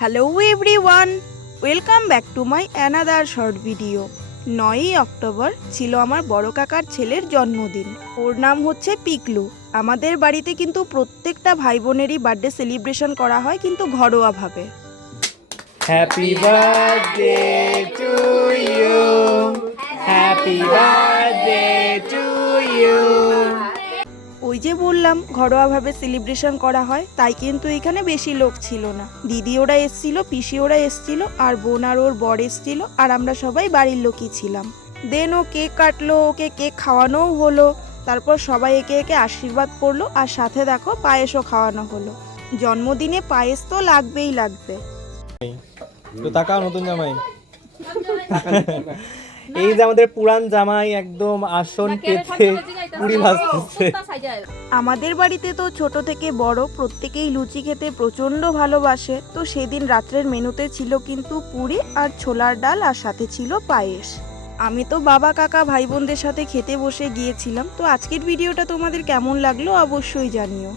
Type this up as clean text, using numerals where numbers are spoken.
Hello everyone, welcome back to my another short video. 9ই October ছিল আমার বড় কাকার ছেলের জন্মদিন। ওর নাম হচ্ছে পিকলু। আমাদের বাড়িতে কিন্তু প্রত্যেকটা ভাই বোনেরই বার্থডে সেলিব্রেশন করা হয়, কিন্তু ঘরোয়াভাবে। Happy birthday to you. Happy birthday to you. ওই যে বললাম ঘরোয়াভাবে সেলিব্রেশন করা হয়, তাই কিন্তু এখানে বেশি লোক ছিল না। দিদি ওরা এসছিল, পিসি ওরা এসছিল, আর বোন আর ওর বর এসছিল, আর আমরা সবাই বাড়ির লোকই ছিলাম। দেন ও কেক কাটলো, ওকে কেক খাওয়ানোও হলো। তারপর সবাই একে একে আশীর্বাদ করলো, আর সাথে দেখো পায়েসও খাওয়ানো হলো। জন্মদিনে পায়েস তো লাগবেই লাগবে। তো তাকাও নতুন জামাই। এই যে আমাদের পুরান জামাই একদম আসন পেতে পুরি ভাজতেছে। আমাদের বাড়িতে তো ছোট থেকে বড় প্রত্যেকেই লুচি খেতে প্রচণ্ড ভালোবাসে। তো সেদিন রাত্রের মেনুতে ছিল কিন্তু পুরি আর ছোলার ডাল, আর সাথে ছিল পায়েস। আমি তো বাবা কাকা ভাই বোনদের সাথে খেতে বসে গিয়েছিলাম। তো আজকের ভিডিওটা তোমাদের কেমন লাগলো অবশ্যই জানিও।